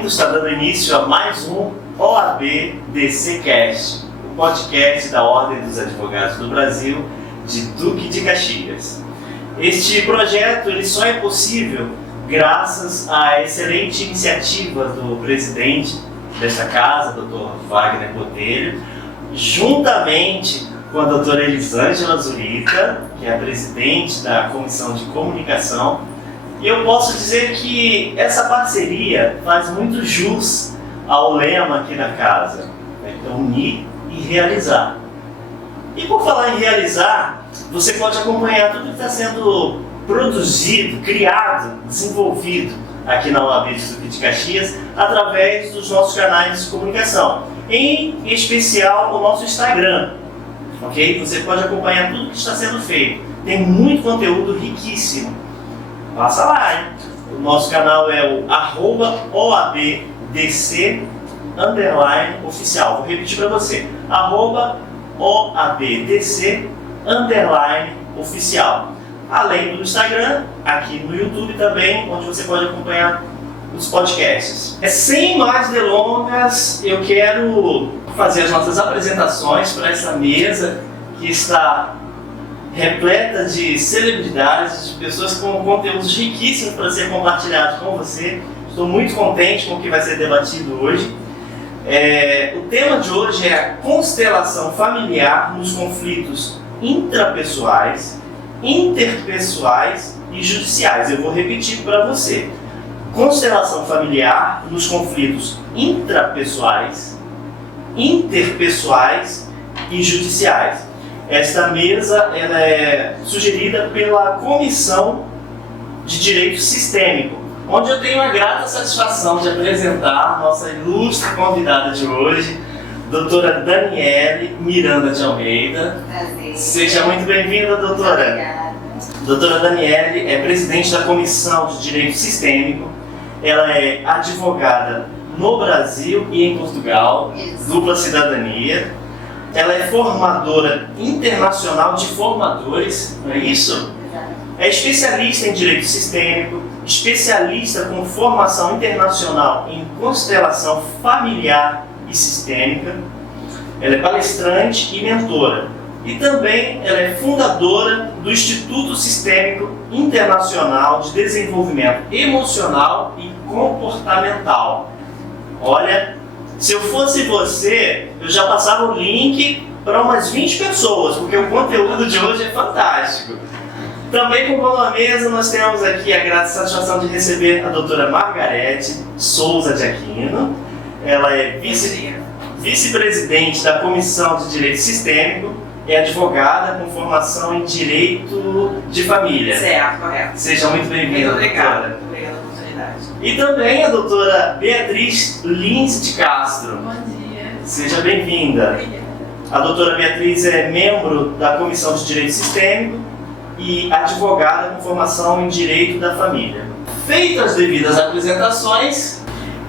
momento está dando início a mais um OAB-DC-Cast, o podcast da Ordem dos Advogados do Brasil, de Duque de Caxias. Este projeto ele só é possível graças à excelente iniciativa do presidente desta casa, Dr. Wagner Botelho, juntamente com a doutora Elisângela Zurita, que é a presidente da Comissão de Comunicação. E eu posso dizer que essa parceria faz muito jus ao lema aqui da casa, né? Então, unir e realizar. E por falar em realizar, você pode acompanhar tudo que está sendo produzido, criado, desenvolvido aqui na OAB de Duque de Caxias através dos nossos canais de comunicação, em especial o nosso Instagram, ok? Você pode acompanhar tudo que está sendo feito. Tem muito conteúdo riquíssimo. Passa lá, hein? O nosso canal é o @OABDC_oficial. Vou repetir para você. @OABDC_oficial. Além do Instagram, aqui no YouTube também, onde você pode acompanhar os podcasts. Sem mais delongas, eu quero fazer as nossas apresentações para essa mesa que está repleta de celebridades, de pessoas com conteúdos riquíssimos para ser compartilhados com você. Estou muito contente com o que vai ser debatido hoje. O tema de hoje é a constelação familiar nos conflitos intrapessoais, interpessoais e judiciais. Eu vou repetir para você. Constelação familiar nos conflitos intrapessoais, interpessoais e judiciais. Esta mesa ela é sugerida pela Comissão de Direito Sistêmico, onde eu tenho a grata satisfação de apresentar a nossa ilustre convidada de hoje, doutora Daniele Miranda de Almeida. Prazer. Seja muito bem-vinda, doutora. Obrigada. Doutora Daniele é presidente da Comissão de Direito Sistêmico. Ela é advogada no Brasil e em Portugal, Isso. dupla cidadania. Ela é formadora internacional de formadores, não é isso? Exato. É especialista em direito sistêmico, especialista com formação internacional em constelação familiar e sistêmica. Ela é palestrante e mentora. E também ela é fundadora do Instituto Sistêmico Internacional de Desenvolvimento Emocional e Comportamental. Olha, se eu fosse você, eu já passava o link para umas 20 pessoas, porque o conteúdo de hoje é fantástico. Também compondo a mesa, nós temos aqui a grata satisfação de receber a doutora Margarete Souza de Aquino. Ela é vice-presidente da Comissão de Direito Sistêmico, é advogada com formação em Direito de Família. Certo, correto. Seja muito bem-vinda, Obrigada. doutora. Obrigada pela oportunidade. E também a doutora Beatriz Lins de Castro. Bom dia. Seja bem-vinda. Obrigada. A doutora Beatriz é membro da Comissão de Direito Sistêmico e advogada com formação em Direito da Família. Feitas as devidas apresentações,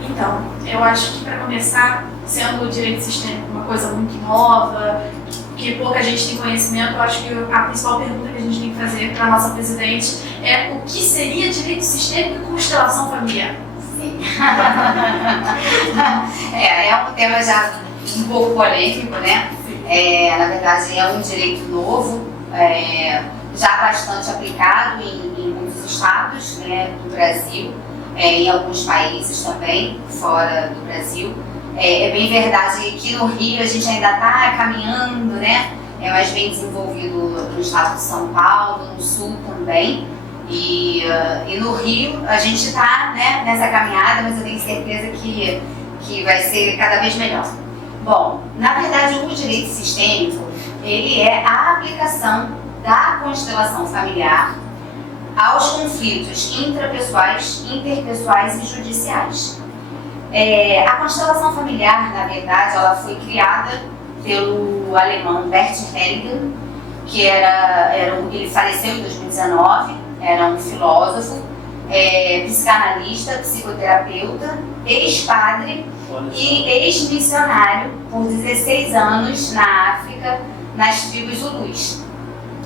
Então, eu acho que para começar, sendo o direito sistêmico uma coisa muito nova, que pouca gente tem conhecimento, eu acho que a principal pergunta que a gente tem que fazer para a nossa presidente é o que seria direito sistêmico e constelação familiar? Sim. É um tema já um pouco polêmico, né? Na verdade, é um direito novo, já bastante aplicado em muitos estados, né, do Brasil, em alguns países também, fora do Brasil. É bem verdade que no Rio a gente ainda está caminhando, né? É mais bem desenvolvido no estado de São Paulo, no Sul também. E no Rio a gente está, né, nessa caminhada, mas eu tenho certeza que vai ser cada vez melhor. Bom, na verdade o direito sistêmico, ele é a aplicação da constelação familiar aos conflitos intrapessoais, interpessoais e judiciais. A constelação familiar, na verdade, ela foi criada pelo alemão Bert Hellinger, que ele faleceu em 2019, era um filósofo, psicanalista, psicoterapeuta, ex-padre e ex-missionário por 16 anos na África, nas tribos Zulus.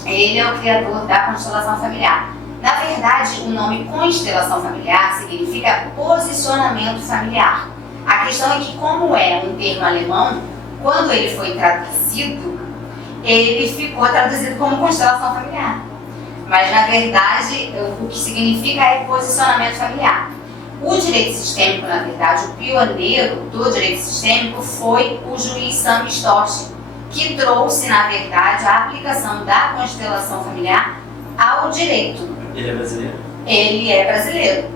Ele é o criador da constelação familiar. Na verdade, o nome constelação familiar significa posicionamento familiar. A questão é que, como é um termo alemão, quando ele foi traduzido, ele ficou traduzido como constelação familiar. Mas, na verdade, o que significa é posicionamento familiar. O direito sistêmico, na verdade, o pioneiro do direito sistêmico foi o juiz Sam Storch, que trouxe, na verdade, a aplicação da constelação familiar ao direito. Ele é brasileiro? Ele é brasileiro.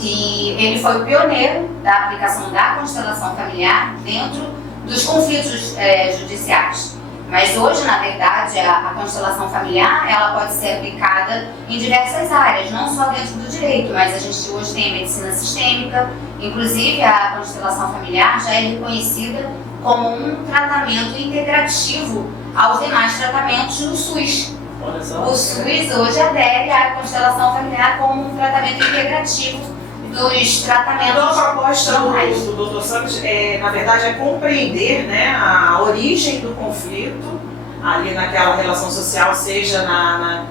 E ele foi o pioneiro da aplicação da constelação familiar dentro dos conflitos judiciais. Mas hoje, na verdade, a constelação familiar ela pode ser aplicada em diversas áreas, não só dentro do direito, mas a gente hoje tem a medicina sistêmica, inclusive a constelação familiar já é reconhecida como um tratamento integrativo aos demais tratamentos no SUS. Olha só. O SUS hoje adere à constelação familiar como um tratamento integrativo dos tratamentos. Então, a proposta normais. do Dr. Santos, na verdade, é compreender, né, a origem do conflito ali naquela relação social, seja na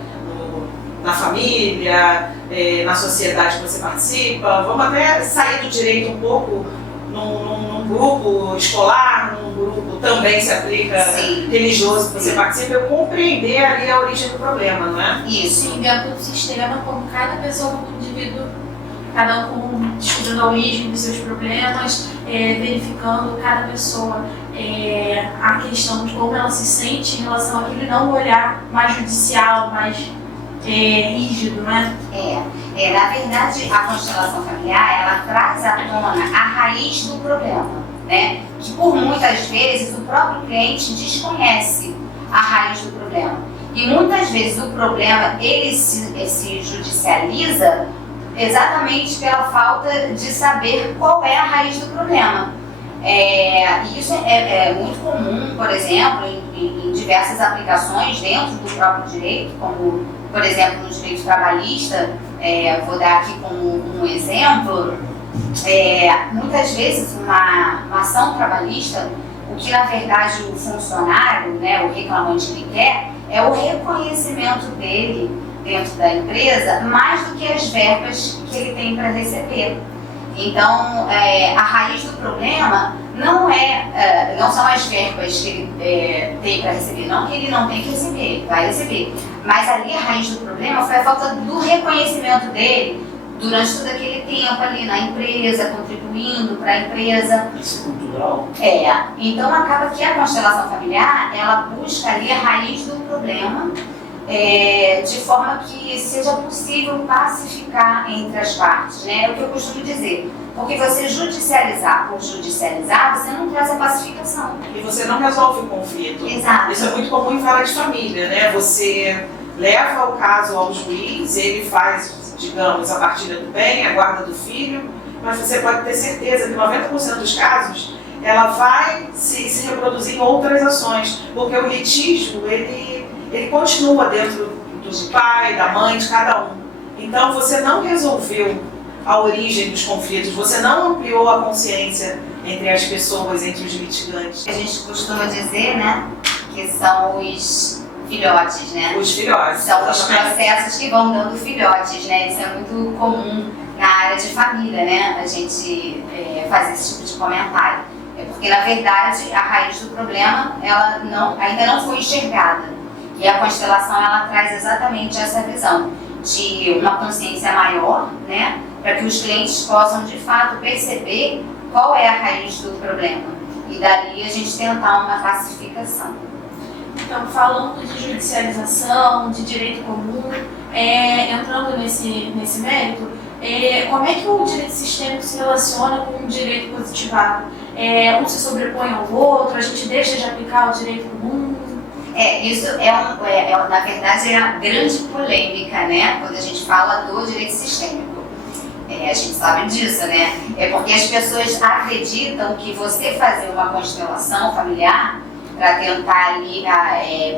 família, na sociedade que você participa. Vamos até sair do direito um pouco num grupo escolar, num grupo também se aplica Sim. religioso que você participa, eu compreender ali a origem do problema, não é? Isso. Sim, dentro do sistema, como cada pessoa, como indivíduo, cada um descobrindo a origem dos seus problemas, verificando cada pessoa a questão de como ela se sente em relação àquilo e não um olhar mais judicial, mais rígido, né? Na verdade, a constelação familiar, ela traz à tona a raiz do problema, né? Que por muitas vezes o próprio cliente desconhece a raiz do problema. E muitas vezes o problema, ele se judicializa exatamente pela falta de saber qual é a raiz do problema. E isso é muito comum, por exemplo, em diversas aplicações dentro do próprio direito, como, por exemplo, no direito trabalhista, vou dar aqui como um exemplo, muitas vezes uma ação trabalhista, o que na verdade o funcionário, né, o reclamante ele quer, é o reconhecimento dele dentro da empresa, mais do que as verbas que ele tem para receber. Então, a raiz do problema não são as verbas que ele tem para receber, não que ele não tem que receber, ele vai receber. Mas ali a raiz do problema foi a falta do reconhecimento dele durante todo aquele tempo ali na empresa, contribuindo para a empresa. Isso é cultural? Então acaba que a constelação familiar, ela busca ali a raiz do problema, de forma que seja possível pacificar entre as partes, né? É o que eu costumo dizer, porque você judicializar por judicializar, você não traz a pacificação. E você não resolve o conflito. Exato. Isso é muito comum em vara de família, né? Você leva o caso ao juiz, ele faz, digamos, a partilha do bem, a guarda do filho, mas você pode ter certeza que 90% dos casos ela vai se reproduzir em outras ações, porque o litígio, ele continua dentro do pai, da mãe, de cada um. Então você não resolveu a origem dos conflitos, você não ampliou a consciência entre as pessoas, entre os litigantes. A gente costuma dizer, né, que são os filhotes, né? Os filhotes. São os exatamente. processos que vão dando filhotes, né? Isso é muito comum na área de família, né? A gente fazer esse tipo de comentário. Porque, na verdade, a raiz do problema ela ainda não foi enxergada. E a constelação ela traz exatamente essa visão de uma consciência maior, né? Para que os clientes possam, de fato, perceber qual é a raiz do problema. E dali a gente tentar uma pacificação. Então, falando de judicialização, de direito comum, entrando nesse mérito, como é que o direito sistêmico se relaciona com o direito positivado? Um se sobrepõe ao outro, a gente deixa de aplicar o direito comum? Isso na verdade, é a grande polêmica, né? Quando a gente fala do direito sistêmico. A gente sabe disso, né? É porque as pessoas acreditam que você fazer uma constelação familiar para tentar ali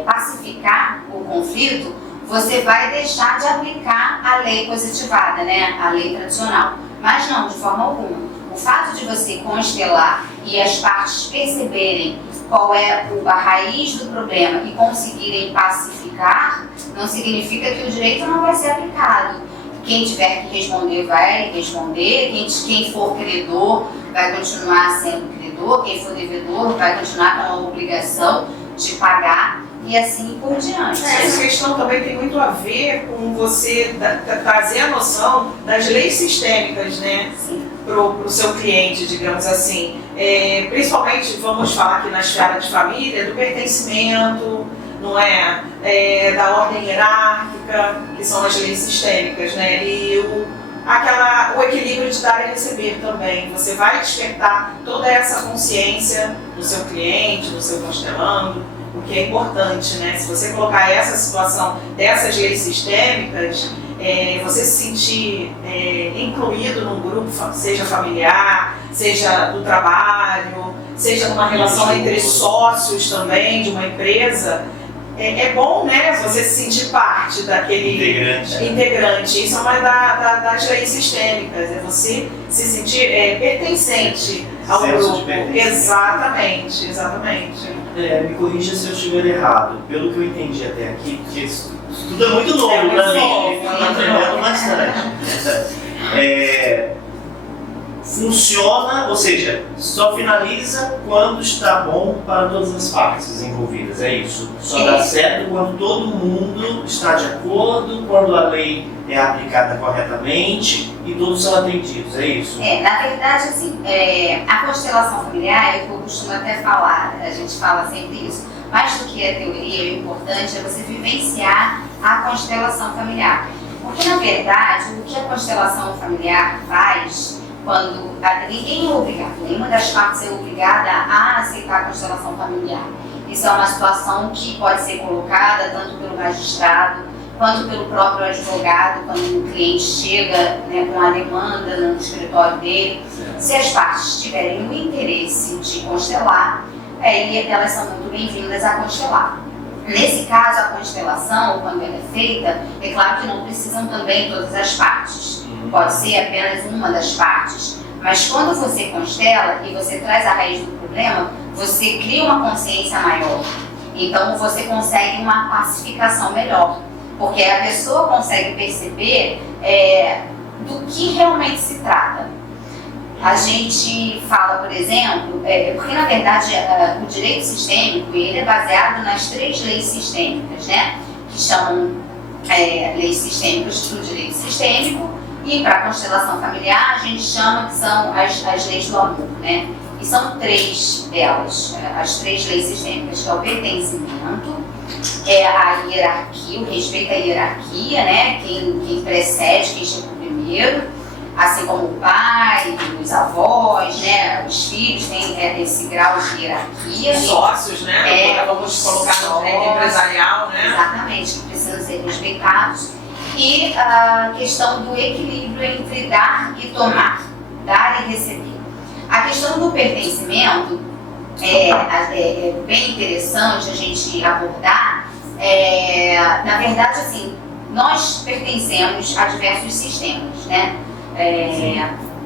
pacificar o conflito, você vai deixar de aplicar a lei positivada, né? A lei tradicional. Mas não, de forma alguma. O fato de você constelar e as partes perceberem qual é a raiz do problema e conseguirem pacificar, não significa que o direito não vai ser aplicado. Quem tiver que responder vai responder, quem for credor vai continuar sendo credor, quem for devedor vai continuar com a obrigação de pagar e assim por diante. Essa questão também tem muito a ver com você trazer a noção das leis sistêmicas, né, para o seu cliente, digamos assim. Principalmente, vamos falar aqui na esfera de família, do pertencimento, não é? Da ordem hierárquica, que são as leis sistêmicas, né? E o equilíbrio de dar e receber também. Você vai despertar toda essa consciência no seu cliente, no seu constelando, o que é importante, né? Se você colocar essa situação dessas leis sistêmicas, você se sentir incluído num grupo, seja familiar, seja do trabalho, seja numa relação entre sócios também de uma empresa, é bom, né, você se sentir parte daquele integrante. Isso é uma das leis sistêmicas, é você se sentir pertencente ao grupo. Exatamente. Me corrija se eu estiver errado. Pelo que eu entendi até aqui, porque isso tudo é muito novo para mim, estou aprendendo bastante. Funciona, ou seja, só finaliza quando está bom para todas as partes envolvidas, é isso? Só dá certo quando todo mundo está de acordo, quando a lei é aplicada corretamente e todos são atendidos, é isso? Na verdade, assim, a constelação familiar, eu costumo até falar, a gente fala sempre isso, mais do que a teoria, o importante é você vivenciar a constelação familiar. Porque, na verdade, o que a constelação familiar faz, quando ninguém é obrigado, nenhuma das partes é obrigada a aceitar a constelação familiar. Isso é uma situação que pode ser colocada tanto pelo magistrado quanto pelo próprio advogado, quando o cliente chega, né, com a demanda no escritório dele. Se as partes tiverem o interesse de constelar, elas são muito bem-vindas a constelar. Nesse caso, a constelação, quando ela é feita, é claro que não precisam também todas as partes. Pode ser apenas uma das partes. Mas quando você constela e você traz a raiz do problema, você cria uma consciência maior. Então você consegue uma pacificação melhor. Porque a pessoa consegue perceber do que realmente se trata. A gente fala, por exemplo, porque na verdade o direito sistêmico ele é baseado nas 3 leis sistêmicas, né? Que chamam leis sistêmicas para o direito sistêmico. E para a constelação familiar, a gente chama que são as leis do amor, né? E são 3 delas, as 3 leis sistêmicas, que é o pertencimento, a hierarquia, o respeito à hierarquia, né? Quem precede, quem chega primeiro, assim como o pai, os avós, né? Os filhos têm esse grau de hierarquia. Os sócios, né? Vamos colocar no direito empresarial, né? Exatamente, que precisam ser respeitados. E a questão do equilíbrio entre dar e tomar, dar e receber. A questão do pertencimento é bem interessante a gente abordar. Na verdade, assim, nós pertencemos a diversos sistemas, né?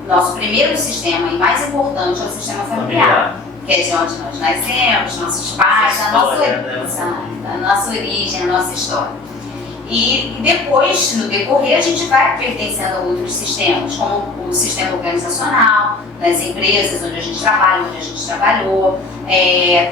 Nosso primeiro sistema e mais importante é o sistema familiar, que é de onde nós nascemos, nossos pais, a nossa origem, a nossa história. E depois, no decorrer, a gente vai pertencendo a outros sistemas, como o sistema organizacional, nas empresas onde a gente trabalha, onde a gente trabalhou,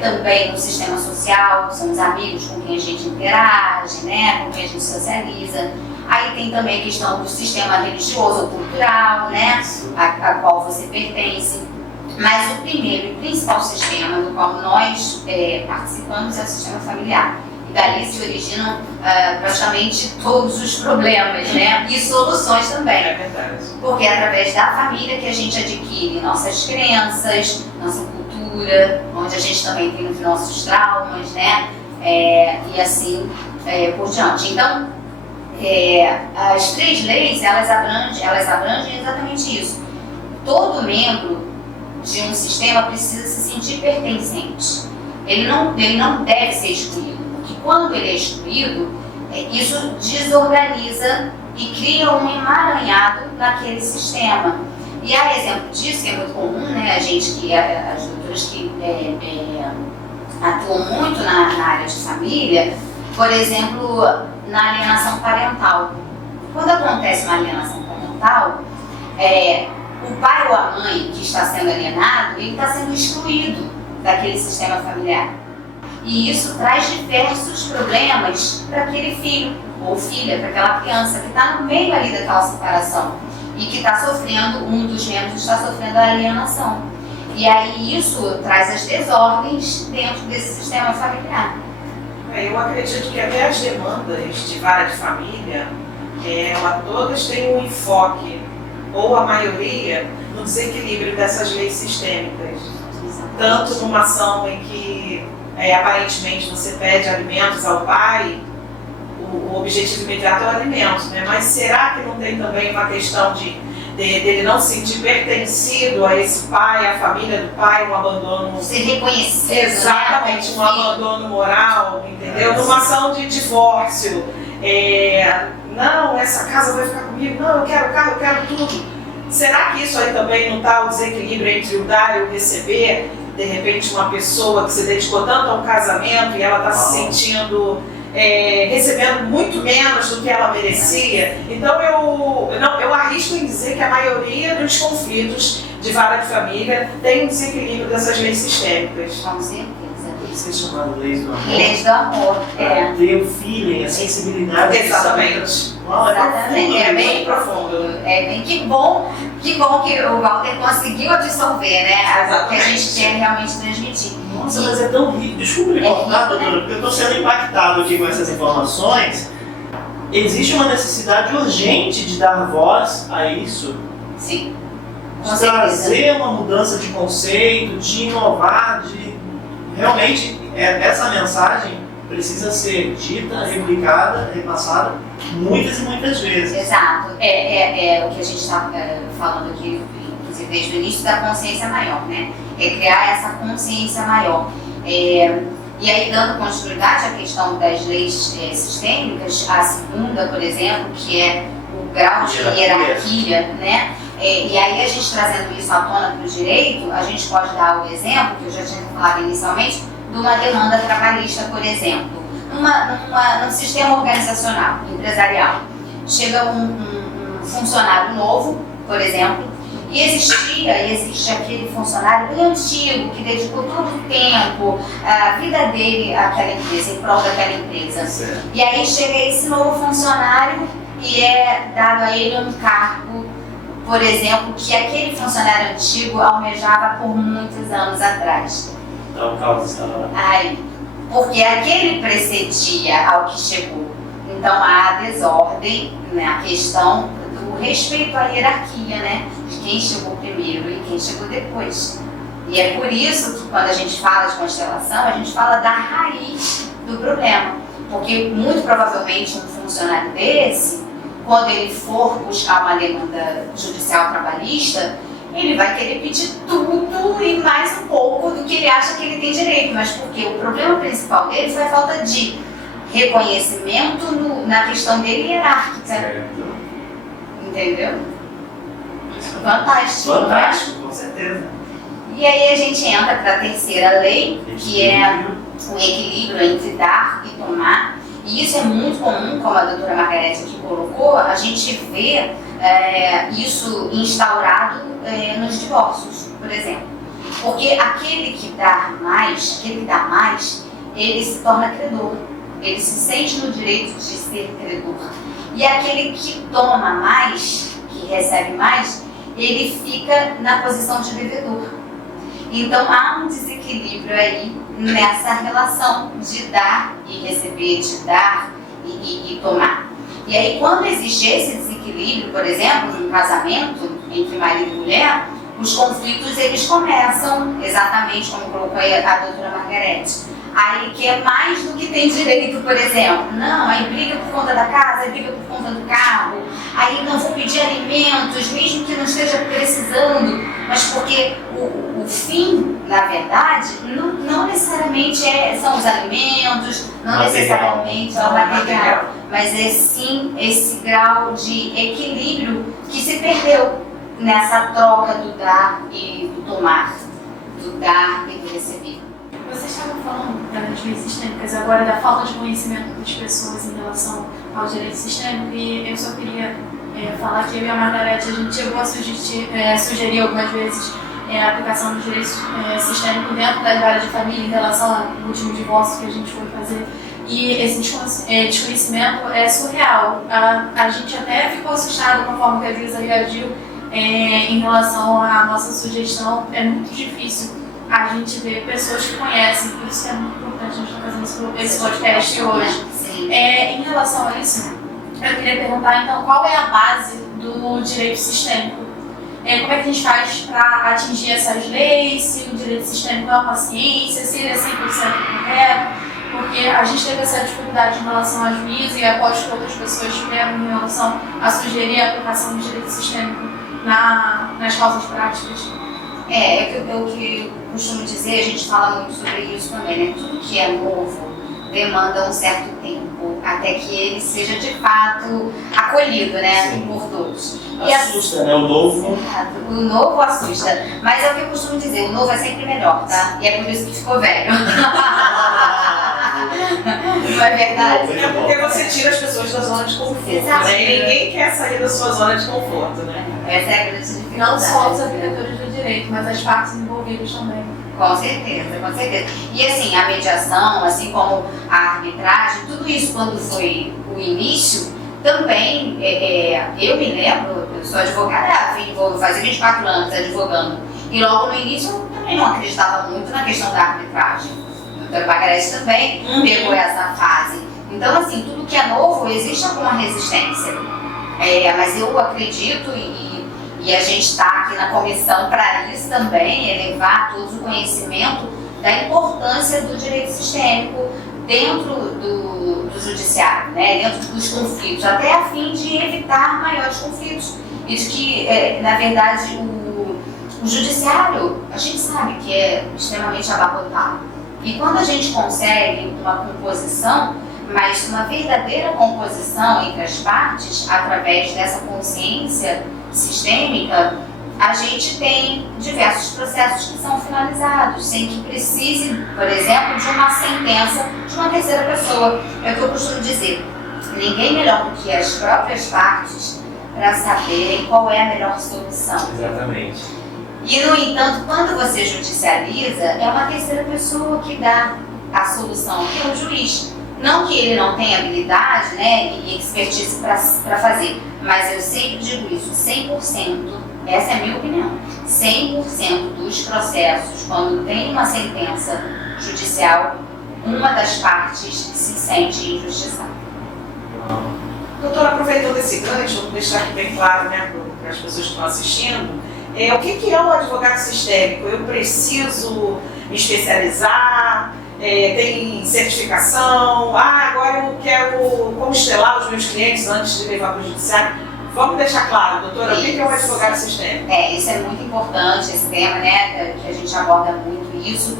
também no sistema social, que são os amigos com quem a gente interage, né, com quem a gente socializa. Aí tem também a questão do sistema religioso ou cultural, né, a qual você pertence. Mas o primeiro e principal sistema do qual nós participamos é o sistema familiar. Dali se originam praticamente todos os problemas, né? E soluções também. É verdade. Porque é através da família que a gente adquire nossas crenças, nossa cultura, onde a gente também tem os nossos traumas, né? E assim por diante. Então, as 3 leis, elas abrangem exatamente isso. Todo membro de um sistema precisa se sentir pertencente. Ele não deve ser excluído. Quando ele é excluído, isso desorganiza e cria um emaranhado naquele sistema. E há exemplo disso, que é muito comum, né? As doutoras que atuam muito na área de família, por exemplo, na alienação parental. Quando acontece uma alienação parental, o pai ou a mãe que está sendo alienado, ele está sendo excluído daquele sistema familiar. E isso traz diversos problemas para aquele filho ou filha, para aquela criança que está no meio ali daquela separação e que está sofrendo, um dos membros está sofrendo a alienação. E aí isso traz as desordens dentro desse sistema familiar. Eu acredito que até as demandas de vara de família, todas têm um enfoque, ou a maioria, no desequilíbrio dessas leis sistêmicas. Tanto numa ação em que aparentemente você pede alimentos ao pai, o objetivo imediato é o alimento, né? Mas será que não tem também uma questão dele não se sentir pertencido a esse pai, à família do pai, um abandono... Ser reconhecido, exatamente, né? Um abandono moral, entendeu? Numa ação de divórcio. Não, essa casa vai ficar comigo, não, eu quero o carro, eu quero tudo. Será que isso aí também não está o desequilíbrio entre o dar e o receber? De repente uma pessoa que se dedicou tanto ao casamento e ela está se sentindo... recebendo muito menos do que ela merecia. Então eu arrisco em dizer que a maioria dos conflitos de vara de família tem um desequilíbrio dessas leis sistêmicas. Com certeza. Isso é chamado leis do amor. Leis do amor, Ter o feeling, a sensibilidade. Exatamente. Exatamente. É bem profundo. Que bom que o Walter conseguiu absorver, né? O que a gente quer realmente transmitir. Nossa, mas é tão rico. Desculpa me cortar, doutora, porque eu estou sendo impactado aqui com essas informações. Existe uma necessidade urgente de dar voz a isso. Sim. De trazer uma mudança de conceito, de inovar, de... Realmente, essa mensagem precisa ser dita, replicada, repassada muitas e muitas vezes. Exato. É o que a gente está falando aqui, inclusive desde o início, da consciência maior, né? É criar essa consciência maior. E aí, dando continuidade à questão das leis sistêmicas, a segunda, por exemplo, que é o grau de hierarquia, né? E aí, a gente trazendo isso à tona para o direito, a gente pode dar o exemplo, que eu já tinha falado inicialmente, de uma demanda trabalhista, por exemplo. Num sistema organizacional, empresarial, chega um funcionário novo, por exemplo, e existe aquele funcionário bem antigo, que dedicou todo o tempo, a vida dele àquela empresa, em prol daquela empresa. Certo. E aí chega esse novo funcionário e é dado a ele um cargo, por exemplo, que aquele funcionário antigo almejava por muitos anos atrás. Então, o caos estava lá. Aí, porque aquele precedia ao que chegou. Então há desordem, né, a questão do respeito à hierarquia, né, de quem chegou primeiro e quem chegou depois. E é por isso que quando a gente fala de constelação, a gente fala da raiz do problema. Porque muito provavelmente um funcionário desse, quando ele for buscar uma demanda judicial trabalhista, ele vai querer pedir tudo e mais um pouco do que ele acha que ele tem direito. Mas porque o problema principal dele foi a falta de reconhecimento na questão dele hierárquica. Certo. Entendeu? Fantástico. Fantástico, com certeza. E aí a gente entra para a terceira lei, que é o equilíbrio entre dar e tomar. E isso é muito comum, como a doutora Margarete aqui colocou, a gente vê isso instaurado nos divórcios, por exemplo. Porque aquele que dá mais, ele se torna credor. Ele se sente no direito de ser credor. E aquele que toma mais, que recebe mais, ele fica na posição de devedor. Então há um desequilíbrio aí nessa relação de dar e receber, de dar e tomar. E aí quando existe esse desequilíbrio, por exemplo, num casamento entre marido e mulher, os conflitos eles começam exatamente como colocou a doutora Margarete. Aí quer mais do que tem direito, por exemplo. Não, aí briga por conta da casa, aí briga por conta do carro. Aí não vou pedir alimentos, mesmo que não esteja precisando. Mas porque o fim, na verdade, não necessariamente são os alimentos, não necessariamente é o material. Mas é sim esse grau de equilíbrio que se perdeu nessa troca do dar e do tomar, do dar e do receber. Vocês estavam falando das leis sistêmicas agora, da falta de conhecimento das pessoas em relação ao direito sistêmico, e eu só queria falar que eu e a Margarete, a gente chegou a sugerir algumas vezes a aplicação do direito sistêmico dentro das áreas de família em relação ao último divórcio que a gente foi fazer. E esse desconhecimento é surreal. A gente até ficou assustado com a forma que a Luísa reagiu em relação à nossa sugestão. É muito difícil a gente ver pessoas que conhecem, por isso que é muito importante a gente estar fazendo esse podcast hoje. Em relação a isso, eu queria perguntar então qual é a base do direito sistêmico? Como é que a gente faz para atingir essas leis, se o direito sistêmico é uma ciência, se ele é 100% correto, porque a gente teve essa dificuldade em relação a juízo e aposto que outras pessoas tiveram em relação a sugerir a aplicação do direito sistêmico nas causas práticas. O que eu costumo dizer, a gente fala muito sobre isso também, né? Tudo que é novo demanda um certo tempo até que ele seja de fato acolhido, né? Sim. Por todos. E assusta, né? O novo. O novo assusta. Mas é o que eu costumo dizer, o novo é sempre melhor, tá? E é por isso que ficou velho. Não é verdade? É porque você tira as pessoas da zona de conforto. Exato. Né? E ninguém quer sair da sua zona de conforto, né? Essa é a grande dificuldade. Não só os aplicadores do direito, mas as partes envolvidas também. Com certeza, com certeza. E assim, a mediação, assim como a arbitragem, tudo isso quando foi o início, também, eu me lembro, eu sou advogada, vou fazer 24 anos advogando, e logo no início eu também não acreditava muito na questão da arbitragem. A doutora Margarete também pegou essa fase. Então, assim, tudo que é novo existe alguma resistência. Mas eu acredito e a gente está aqui na comissão para isso também, elevar todo o conhecimento da importância do direito sistêmico dentro do judiciário, né? Dentro dos conflitos, até a fim de evitar maiores conflitos. E de que, na verdade, o judiciário, a gente sabe que é extremamente abarrotado. E quando a gente consegue uma composição, mas uma verdadeira composição entre as partes, através dessa consciência sistêmica, a gente tem diversos processos que são finalizados, sem que precise, por exemplo, de uma sentença de uma terceira pessoa. É o que eu costumo dizer, ninguém melhor do que as próprias partes para saberem qual é a melhor solução. Exatamente. E, no entanto, quando você judicializa, é uma terceira pessoa que dá a solução, que é o juiz. Não que ele não tenha habilidade, né, e expertise para fazer, mas eu sempre digo isso, 100%, essa é a minha opinião, 100% dos processos, quando tem uma sentença judicial, uma das partes se sente injustiçada. Doutora, aproveitando esse gancho, vou deixar aqui bem claro, né, para as pessoas que estão assistindo, o que é um advogado sistêmico? Eu preciso me especializar? Tem certificação, agora eu quero constelar os meus clientes antes de levar para o judiciário. Vamos deixar claro, doutora, o que é um advogado sistêmico? Isso é muito importante, esse tema, né, que a gente aborda muito isso.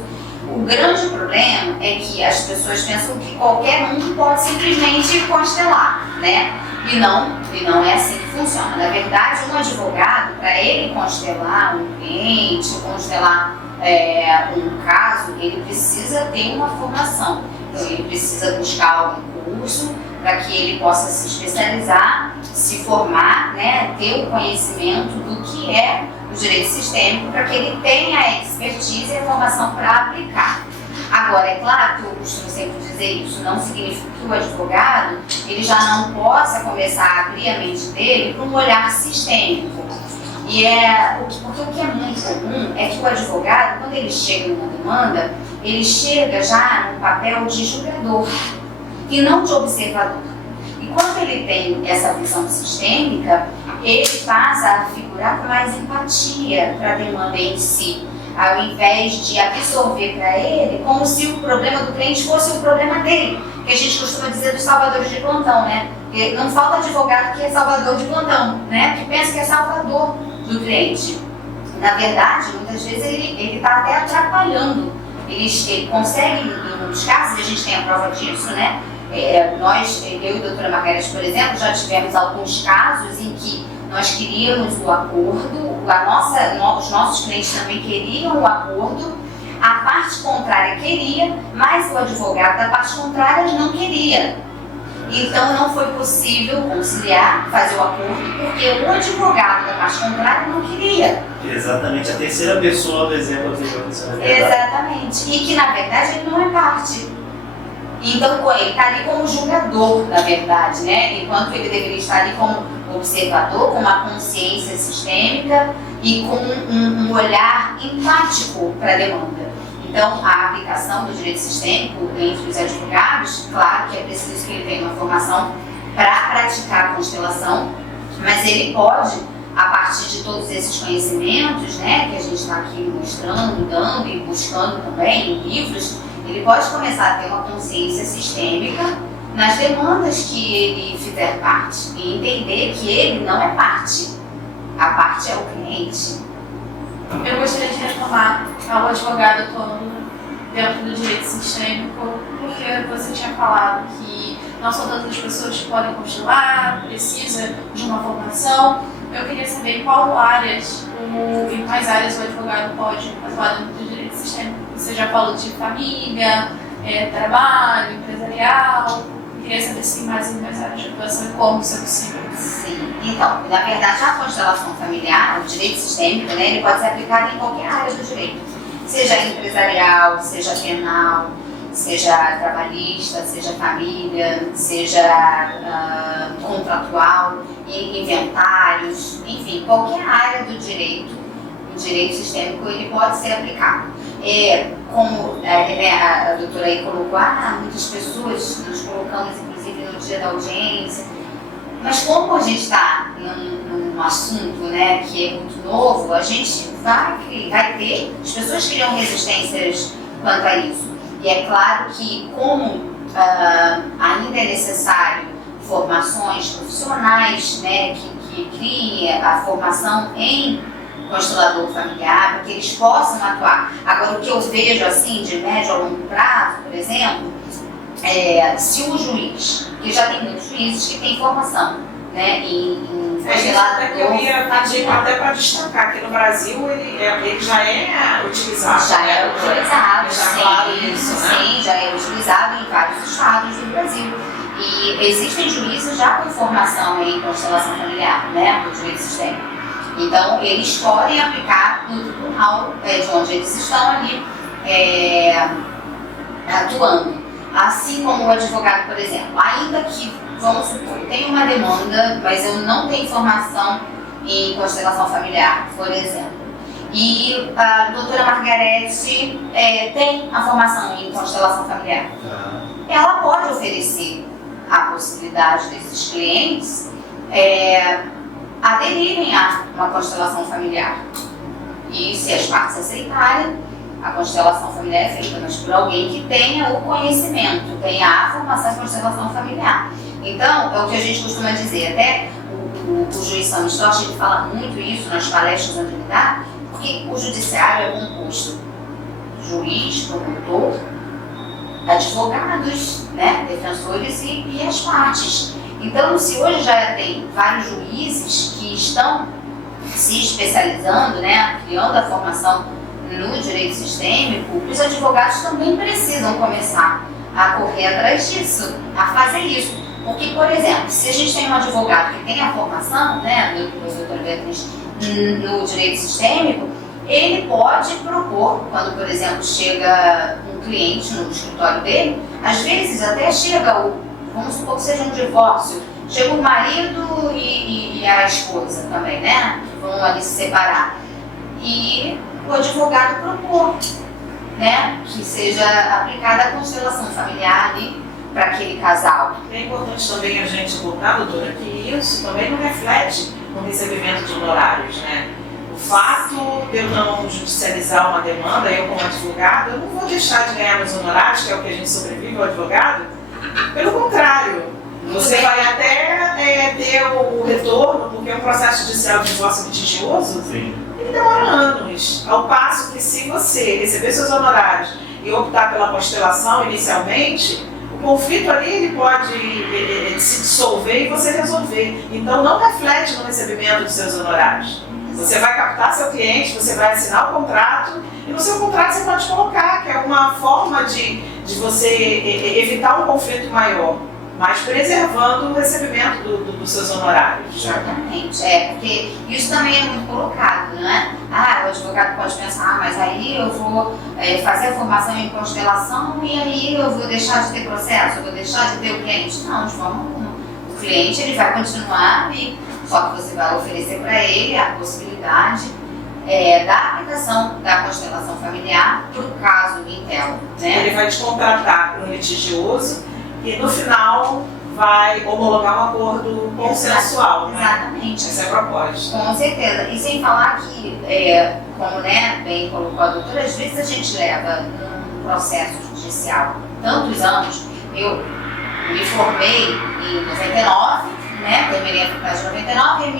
O grande problema é que as pessoas pensam que qualquer um pode simplesmente constelar, né? E não é assim que funciona. Na verdade, um advogado, para ele constelar um cliente, constelar um caso, ele precisa ter uma formação. Então, ele precisa buscar algum curso para que ele possa se especializar, se formar, né, ter o conhecimento do que é o direito sistêmico, para que ele tenha a expertise e a formação para aplicar. Agora, é claro que eu costumo sempre dizer isso, não significa que o advogado ele já não possa começar a abrir a mente dele para um olhar sistêmico. Porque o que é muito comum é que o advogado, quando ele chega numa demanda, ele chega já no papel de julgador e não de observador. E quando ele tem essa visão sistêmica, ele passa a figurar com mais empatia para a demanda em si, ao invés de absorver para ele como se o problema do cliente fosse o problema dele, que a gente costuma dizer dos salvadores de plantão, né? E não falta advogado que é salvador de plantão, né? Que pensa que é salvador do cliente. Na verdade, muitas vezes ele está até atrapalhando. Ele consegue, em muitos casos, a gente tem a prova disso, né? Eu e a doutora Margarete, por exemplo, já tivemos alguns casos em que nós queríamos o acordo, os nossos clientes também queriam o acordo, a parte contrária queria, mas o advogado da parte contrária não queria. Então não foi possível conciliar, fazer o acordo, porque o advogado da parte contrária não queria. Exatamente, a terceira pessoa do exemplo anterior. Exatamente. E que na verdade ele não é parte. Então ele está ali como julgador, na verdade, né? Enquanto ele deveria estar ali como observador, com uma consciência sistêmica e com um olhar empático para a demanda. Então, a aplicação do direito sistêmico entre os advogados, claro que é preciso que ele tenha uma formação para praticar a constelação, mas ele pode, a partir de todos esses conhecimentos, né, que a gente está aqui mostrando, dando e buscando também em livros, ele pode começar a ter uma consciência sistêmica nas demandas que ele fizer parte e entender que ele não é parte, a parte é o cliente. Eu gostaria de retomar ao advogado atuando dentro do direito sistêmico, porque você tinha falado que não são todas as pessoas que podem constelar, precisa de uma formação. Eu queria saber em quais áreas o advogado pode atuar dentro do direito sistêmico. Você já falou de família, trabalho, empresarial. Eu queria saber se tem mais áreas de atuação e como isso é possível. Sim, então, na verdade, a constelação familiar, o direito sistêmico, né, ele pode ser aplicado em qualquer área do direito, seja empresarial, seja penal, seja trabalhista, seja família, seja contratual, inventários, enfim, qualquer área do direito, o direito sistêmico ele pode ser aplicado. Como a doutora aí colocou, muitas pessoas, nos colocamos inclusive no dia da audiência, mas como a gente está num assunto, né, que é muito novo, a gente vai ter, as pessoas criam resistências quanto a isso. E é claro que como ainda é necessário formações profissionais, né, que criem a formação em constelador familiar, para que eles possam atuar. Agora, o que eu vejo assim, de médio a longo prazo, por exemplo, se o juiz, que já tem muitos juízes que têm formação, né, em constelador eu ia pedir até para destacar que no Brasil ele já é utilizado. Já é utilizado, sim, claro isso, né? Sim, já é utilizado em vários estados do Brasil. E existem juízes já com formação em constelação familiar, né, no direito sistêmico. Então, eles podem aplicar no tribunal de onde eles estão ali atuando. Assim como o advogado, por exemplo, ainda que, vamos supor, tem uma demanda, mas eu não tenho formação em constelação familiar, por exemplo. E a doutora Margarete tem a formação em constelação familiar. Ela pode oferecer a possibilidade desses clientes aderirem a uma constelação familiar. E se as partes aceitarem, a constelação familiar é feita, mas por alguém que tenha o conhecimento, tenha a formação em constelação familiar. Então, é o que a gente costuma dizer, até o juiz Sami Storch, ele fala muito isso nas palestras onde ele dá, porque o judiciário é composto juiz, promotor, advogados, né, defensores e as partes. Então, se hoje já tem vários juízes que estão se especializando, né, criando a formação no direito sistêmico, os advogados também precisam começar a correr atrás disso, a fazer isso. Porque, por exemplo, se a gente tem um advogado que tem a formação, né, do doutor Beatriz, no direito sistêmico, ele pode propor, quando, por exemplo, chega um cliente no escritório dele, às vezes até chega vamos supor que seja um divórcio, chega o marido e a esposa também, né, que vão ali se separar. E o advogado propor, né, que seja aplicada a constelação familiar ali para aquele casal. É importante também a gente colocar, doutora, que isso também não reflete no recebimento de honorários, né? O fato de eu não judicializar uma demanda, eu como advogado, eu não vou deixar de ganhar meus honorários, que é o que a gente sobrevive ao advogado. Pelo contrário, você vai até ter o retorno, porque é um processo judicial de divórcio litigioso. Sim. Ele demora anos, ao passo que se você receber seus honorários e optar pela constelação inicialmente, o conflito ali ele pode se dissolver e você resolver. Então não reflete no recebimento dos seus honorários. Você vai captar seu cliente, você vai assinar o contrato E no seu contrato você pode colocar que é uma forma de você evitar um conflito maior, mas preservando o recebimento dos seus honorários. Exatamente, porque isso também é muito colocado, né? O advogado pode pensar, mas aí eu vou fazer a formação em constelação e aí eu vou deixar de ter processo, eu vou deixar de ter o cliente. Não, de forma alguma. O cliente ele vai continuar, só que você vai oferecer para ele a possibilidade da aplicação da constelação familiar para o caso do Intel, né? Ele vai te contratar para um litigioso e no final vai homologar um acordo consensual, né? Exatamente. Essa é a proposta. Com certeza. E sem falar que, como bem colocou a doutora, às vezes a gente leva um processo judicial tantos anos. Eu me formei em 99, terminei a faculdade em 99 e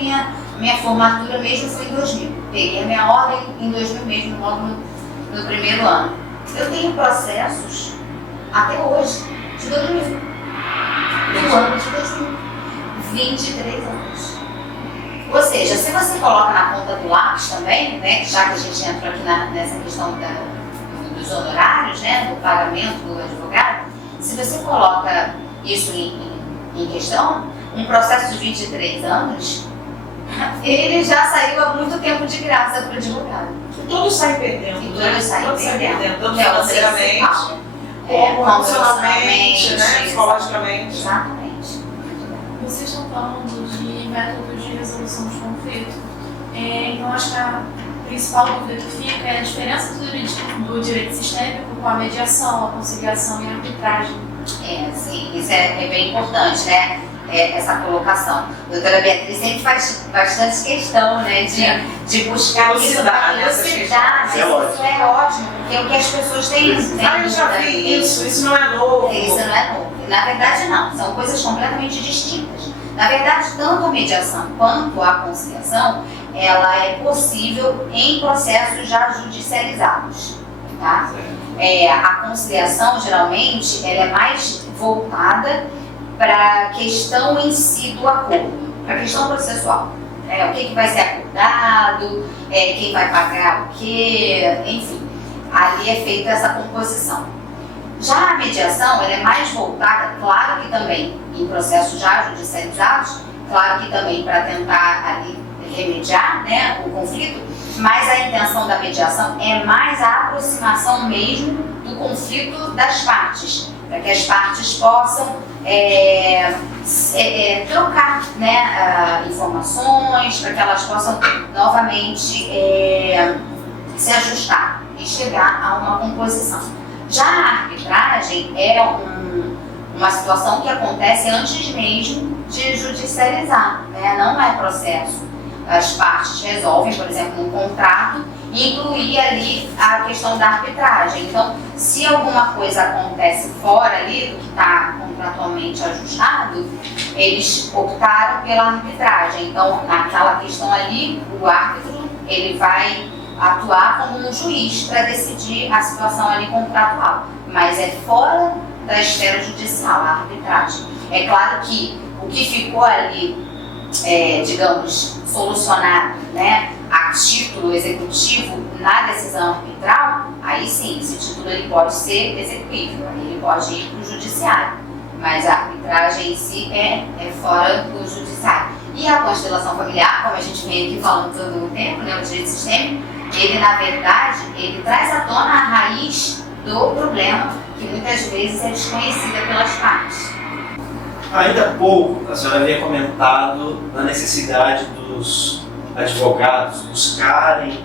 minha formatura mesmo foi em 2000. Peguei a minha ordem em 2000 mesmo, logo no primeiro ano. Eu tenho processos até hoje, de 2000. Do ano de 2000. 23 anos. Ou seja, se você coloca na ponta do lápis também, já que a gente entra aqui nessa questão dos honorários, do pagamento do advogado, se você coloca isso em questão, um processo de 23 anos, ele já saiu há muito tempo de graça para o advogado. E todos saem perdendo. E todos saem perdendo. Tanto financeiramente, como emocionalmente, psicologicamente. Exatamente. Vocês estão falando de métodos de resolução de conflito. Então, acho que a principal dúvida que fica é a diferença do direito sistêmico com a mediação, a conciliação e a arbitragem. Sim, isso é bem importante, essa colocação. A doutora Beatriz sempre faz bastante questão, de buscar elucidar, isso é ótimo, porque é o que as pessoas têm. Eu já vi isso não é novo. Isso não é novo. Na verdade, não, são coisas completamente distintas. Na verdade, tanto a mediação quanto a conciliação, ela é possível em processos já judicializados. Tá? A conciliação, geralmente, ela é mais voltada para a questão em si do acordo, para a questão processual. O que vai ser acordado, quem vai pagar o quê, enfim. Ali é feita essa composição. Já a mediação, ela é mais voltada, claro que também em processos já judicializados, claro que também para tentar ali remediar o conflito, mas a intenção da mediação é mais a aproximação mesmo do conflito das partes, para que as partes possam trocar informações, para que elas possam novamente se ajustar e chegar a uma composição. Já a arbitragem é uma situação que acontece antes mesmo de judicializar, não é processo. As partes resolvem, por exemplo, um contrato, incluir ali a questão da arbitragem. Então, se alguma coisa acontece fora ali do que está contratualmente ajustado, eles optaram pela arbitragem. Então, naquela questão ali, o árbitro ele vai atuar como um juiz para decidir a situação ali contratual, mas é fora da esfera judicial, a arbitragem. É claro que o que ficou ali, digamos, solucionado, a título executivo na decisão arbitral, aí sim, esse título ele pode ser executível, ele pode ir para o judiciário, mas a arbitragem em si é fora do judiciário. E a constelação familiar, como a gente vem aqui falando todo o tempo, o direito sistêmico, ele na verdade, ele traz à tona a raiz do problema, que muitas vezes é desconhecida pelas partes. Ainda há pouco, a senhora havia comentado na necessidade dos advogados buscarem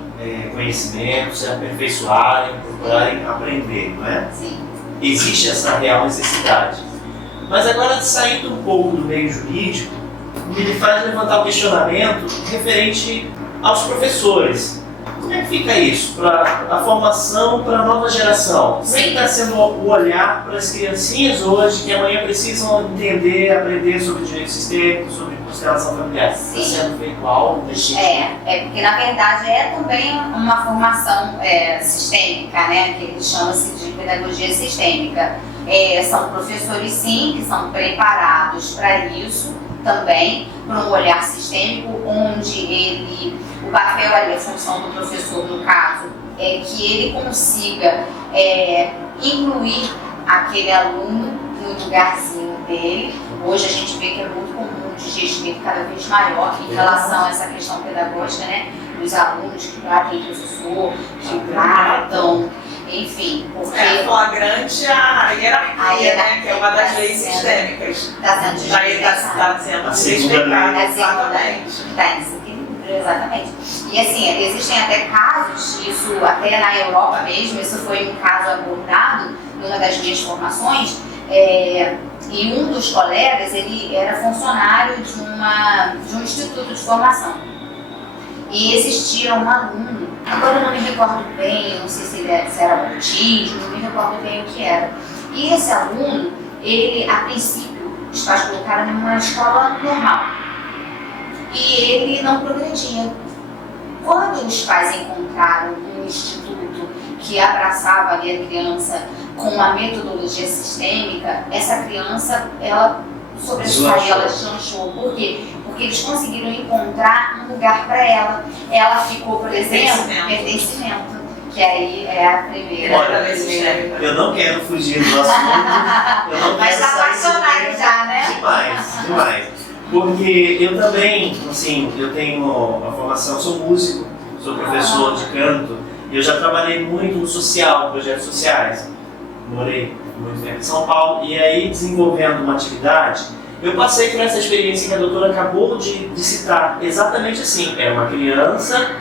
conhecimentos, se aperfeiçoarem, procurarem aprender, não é? Sim. Existe essa real necessidade. Mas agora, saindo um pouco do meio jurídico, me faz levantar o questionamento referente aos professores. Como é que fica isso para a formação para a nova geração? Como é que está sendo o olhar para as criancinhas hoje que amanhã precisam entender, aprender sobre direito sistêmico, sobre constelação familiar? Está sendo feito algo desse tipo? Porque na verdade é também uma formação sistêmica, que chama-se de pedagogia sistêmica. São professores sim que são preparados para isso também, para um olhar sistêmico, onde o papel ali, a função do professor, no caso, que ele consiga incluir aquele aluno no lugarzinho dele. Hoje a gente vê que é muito comum de desrespeito cada vez maior em relação a essa questão pedagógica, né? Dos alunos que tratam o professor, que tratam, enfim, porque... flagrante a hierarquia, né? Que é uma das leis sistêmicas. Está sendo desrespeitada. Exatamente. Exatamente. E assim, existem até casos, isso até na Europa mesmo, isso foi um caso abordado numa das minhas formações, e um dos colegas, ele era funcionário de um instituto de formação. E existia um aluno, agora eu não me recordo bem, não sei se era autismo, não me recordo bem o que era. E esse aluno, ele, a princípio, os pais colocaram numa escola normal. E ele não progredia. Quando os pais encontraram um instituto que abraçava ali a criança com uma metodologia sistêmica, essa criança, ela sobressaiu, ela deslanchou. Por quê? Porque eles conseguiram encontrar um lugar para ela. Ela ficou, por exemplo, pertencimento, que aí é a primeira. Olha, eu não quero fugir do assunto, eu não mas quero está sair apaixonado já, né? Demais. Porque eu também, assim, eu tenho uma formação, sou músico, sou professor de canto, e eu já trabalhei muito no social, projetos sociais. Morei muito tempo em São Paulo, e aí desenvolvendo uma atividade, eu passei por essa experiência que a doutora acabou de citar, exatamente assim. Era uma criança,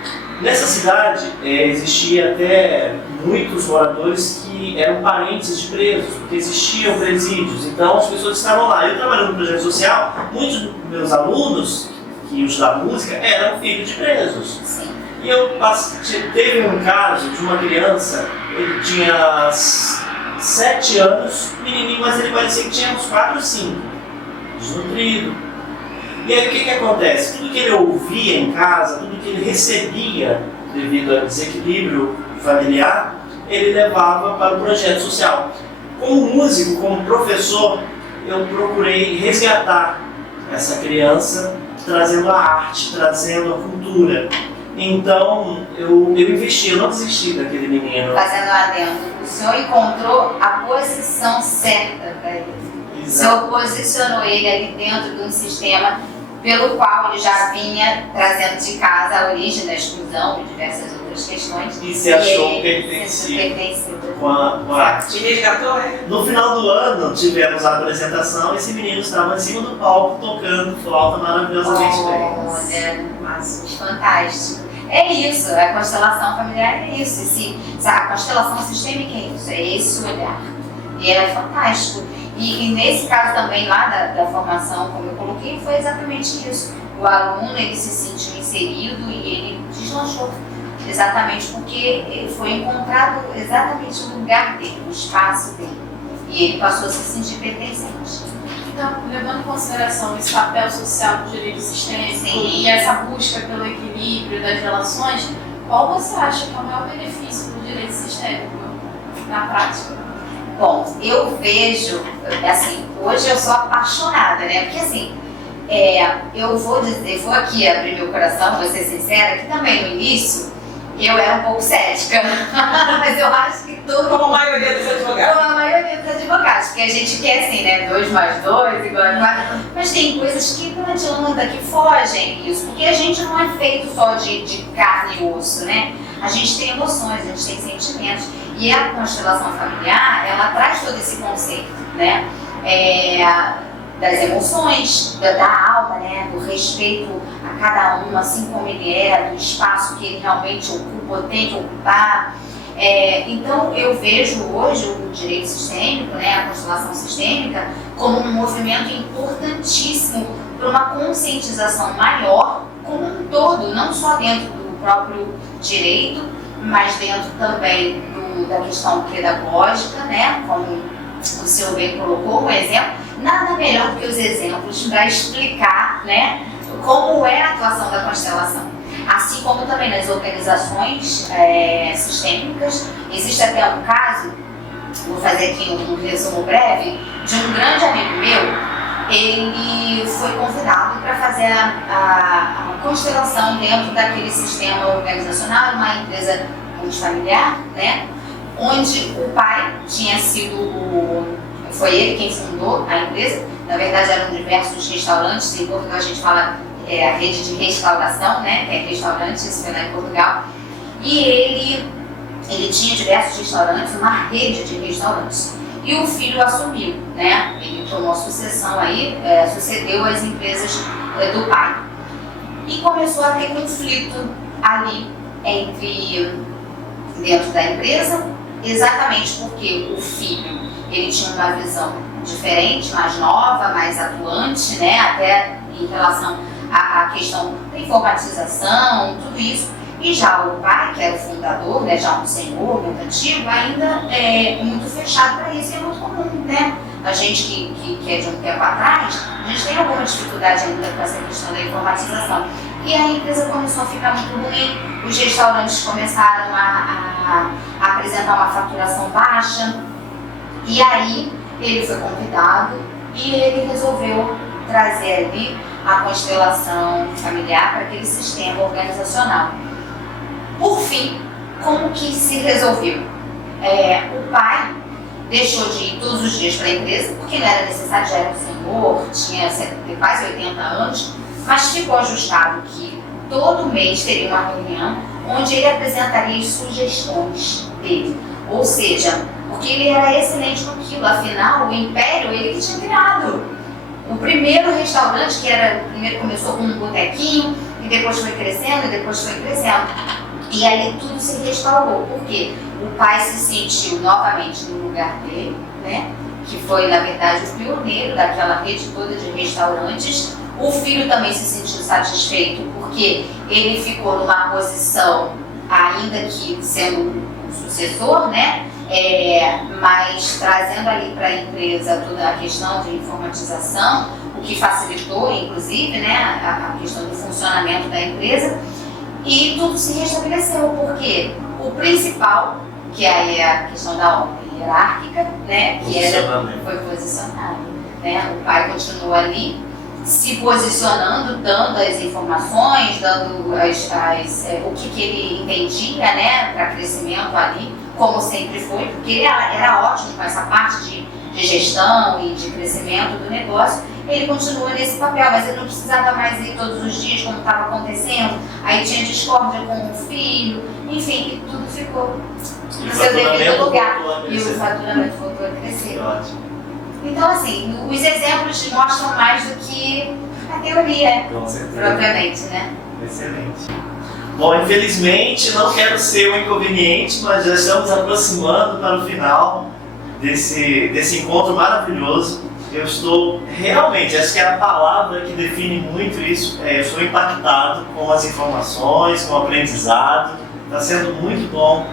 nessa cidade existia até muitos moradores que eram parentes de presos, porque existiam presídios, então as pessoas estavam lá. Eu trabalhando no projeto social, muitos dos meus alunos que iam estudar música eram filhos de presos. Sim. E teve um caso de uma criança, ele tinha 7 anos, menininho, mas ele parecia que tinha uns 4 ou 5, desnutrido. E aí o que acontece? Tudo que ele ouvia em casa, tudo que ele recebia devido ao desequilíbrio familiar, ele levava para o projeto social. Como músico, como professor, eu procurei resgatar essa criança, trazendo a arte, trazendo a cultura. Então, eu investi, eu não desisti daquele menino. Fazendo lá dentro, o senhor encontrou a posição certa para ele. O senhor posicionou ele ali dentro de um sistema pelo qual ele já vinha trazendo de casa a origem da exclusão e diversas outras questões. E se achou pertencido com a arte. E resgatou, No final do ano, tivemos a apresentação, esse menino estava em cima do palco tocando flauta maravilhosamente bem. Olha, fantástico. É isso, a constelação familiar é isso. A constelação sistêmica é isso, é esse olhar. E é fantástico. E nesse caso também lá da formação, como eu coloquei, foi exatamente isso. O aluno, ele se sentiu inserido e ele deslanchou. Exatamente porque foi encontrado exatamente o lugar dele, o espaço dele. E ele passou a se sentir pertencente. Então, levando em consideração esse papel social do direito sistêmico Sim. e essa busca pelo equilíbrio das relações, qual você acha que é o maior benefício do direito sistêmico na prática? Bom, eu vejo, assim, hoje eu sou apaixonada, né? Porque assim, eu vou aqui abrir meu coração, vou ser sincera, que também no início eu era um pouco cética, mas eu acho que como a maioria dos advogados. Como a maioria dos advogados, porque a gente quer assim, né, 2 mais 2 igual a 4, mas tem coisas que não adianta, que fogem disso, porque a gente não é feito só de carne e osso, né? A gente tem emoções, a gente tem sentimentos, e a constelação familiar, ela traz todo esse conceito, né? Das emoções, da alma, né? Do respeito a cada um, assim como ele é, do espaço que ele realmente ocupa, ou tem que ocupar. Então eu vejo hoje o direito sistêmico, né, a constelação sistêmica, como um movimento importantíssimo para uma conscientização maior como um todo, não só dentro do próprio direito, mas dentro também da questão pedagógica, né, como o senhor bem colocou um exemplo. Nada melhor do que os exemplos para explicar, né, como é a atuação da constelação. Assim como também nas organizações sistêmicas, existe até um caso, vou fazer aqui um resumo breve, de um grande amigo meu. Ele foi convidado para fazer a constelação dentro daquele sistema organizacional, uma empresa multifamiliar, né? Onde o pai tinha sido, foi ele quem fundou a empresa. Na verdade eram diversos restaurantes, em Portugal a gente fala a rede de restauração, né? Que é restaurante, isso foi lá em Portugal. E ele tinha diversos restaurantes, uma rede de restaurantes. E o filho assumiu, né? Ele tomou sucessão aí, sucedeu as empresas do pai. E começou a ter conflito ali dentro da empresa, exatamente porque o filho, ele tinha uma visão diferente, mais nova, mais atuante, né? Até em relação à questão da informatização, tudo isso. E já o pai, que era o fundador, né, já um senhor muito antigo, ainda é muito fechado para isso, e é muito comum, né? A gente que é de um tempo atrás, a gente tem alguma dificuldade ainda com essa questão da informatização. E a empresa começou a ficar muito ruim, os restaurantes começaram a apresentar uma faturação baixa, e aí ele foi convidado e ele resolveu trazer ali a constelação familiar para aquele sistema organizacional. Por fim, como que se resolveu? O pai deixou de ir todos os dias para a empresa, porque não era necessário, já era um senhor, tinha quase 80 anos, mas ficou ajustado que todo mês teria uma reunião onde ele apresentaria as sugestões dele. Ou seja, porque ele era excelente naquilo, afinal o império ele que tinha criado. O primeiro restaurante, primeiro começou com um botequinho, e depois foi crescendo, e depois foi crescendo. E ali tudo se restaurou, porque o pai se sentiu novamente no lugar dele, né? Que foi, na verdade, o pioneiro daquela rede toda de restaurantes. O filho também se sentiu satisfeito, porque ele ficou numa posição, ainda que sendo um sucessor, né? Mas trazendo ali para a empresa toda a questão de informatização, o que facilitou, inclusive, né, a questão do funcionamento da empresa. E tudo se restabeleceu, porque o principal, que aí é a questão da ordem hierárquica, né, que foi posicionado. Né? O pai continuou ali, se posicionando, dando as informações, dando o que ele entendia, né, para crescimento ali, como sempre foi, porque ele era ótimo com essa parte de gestão e de crescimento do negócio. Ele continuou nesse papel, mas ele não precisava mais ir todos os dias como estava acontecendo. Aí tinha discórdia com o filho, enfim, e tudo ficou no seu devido lugar. E o faturamento voltou a crescer. Ótimo. Então, assim, os exemplos mostram mais do que a teoria, propriamente, né? Excelente. Bom, infelizmente, não quero ser um inconveniente, mas já estamos aproximando para o final desse encontro maravilhoso. Eu estou realmente, essa que é a palavra que define muito isso, eu estou impactado com as informações, com o aprendizado. Está sendo muito bom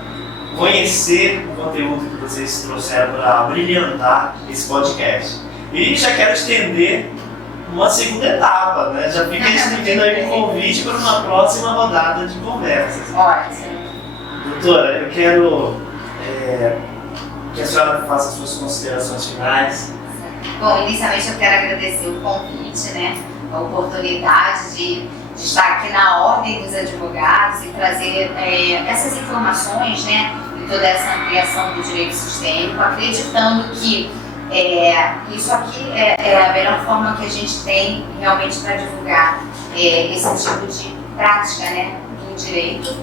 conhecer o conteúdo que vocês trouxeram para brilhantar esse podcast. E já quero estender uma segunda etapa, né? Já fica estendendo aí um convite para uma próxima rodada de conversas. Ótimo. Doutora, eu quero que a senhora faça suas considerações finais. Bom, inicialmente eu quero agradecer o convite, né? A oportunidade de estar aqui na Ordem dos Advogados e trazer essas informações, né? E toda essa ampliação do direito sistêmico, acreditando que isso aqui é a melhor forma que a gente tem realmente para divulgar esse tipo de prática, né, do direito.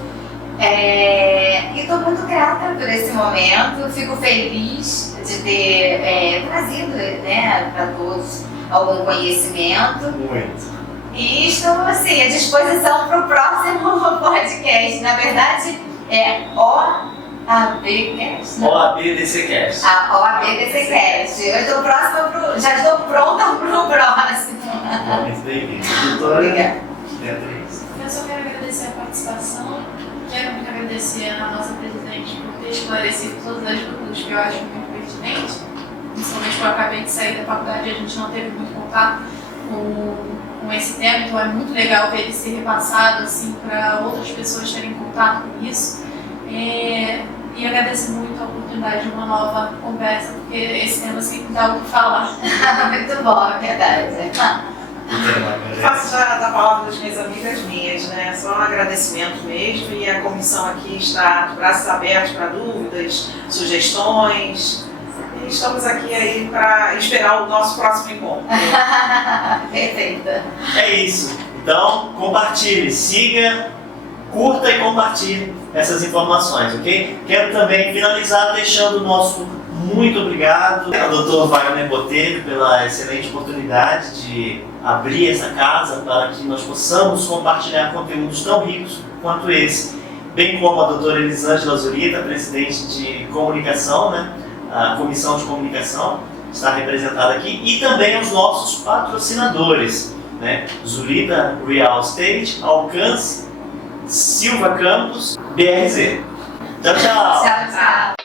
E estou muito grata por esse momento, fico feliz de ter trazido, né, para todos algum conhecimento. Muito. E estou assim, à disposição para o próximo podcast. Na verdade, é OABcast. OABDCcast. A OABDCcast. Eu estou próxima já estou pronta para o próximo. Muito bem-vindo. Doutora Obrigada. Beatriz. Eu só quero agradecer a participação, quero muito agradecer a nossa presidente por ter esclarecido todas as dúvidas que eu acho muito pertinente, principalmente porque eu acabei de sair da faculdade e a gente não teve muito contato com esse tema, então é muito legal ver ele ser repassado assim, para outras pessoas terem contato com isso. E agradeço muito a oportunidade de uma nova conversa, porque esse tema sempre dá o que falar. Muito bom, é verdade. Faço já da palavra das minhas amigas minhas, né? Só um agradecimento mesmo, e a comissão aqui está de braços abertos para dúvidas, sugestões. E estamos aqui aí para esperar o nosso próximo encontro. Perfeita. É isso. Então, compartilhe, siga, curta e compartilhe essas informações, ok? Quero também finalizar deixando o nosso muito obrigado ao Dr. Wagner Botelho pela excelente oportunidade de abrir essa casa para que nós possamos compartilhar conteúdos tão ricos quanto esse, bem como a doutora Elisângela Zurita, presidente de comunicação, né? A comissão de comunicação está representada aqui, e também os nossos patrocinadores, né? Zurita Real Estate, Alcance, Silva Campos, BRZ. Tchau, tchau! Tchau, tchau.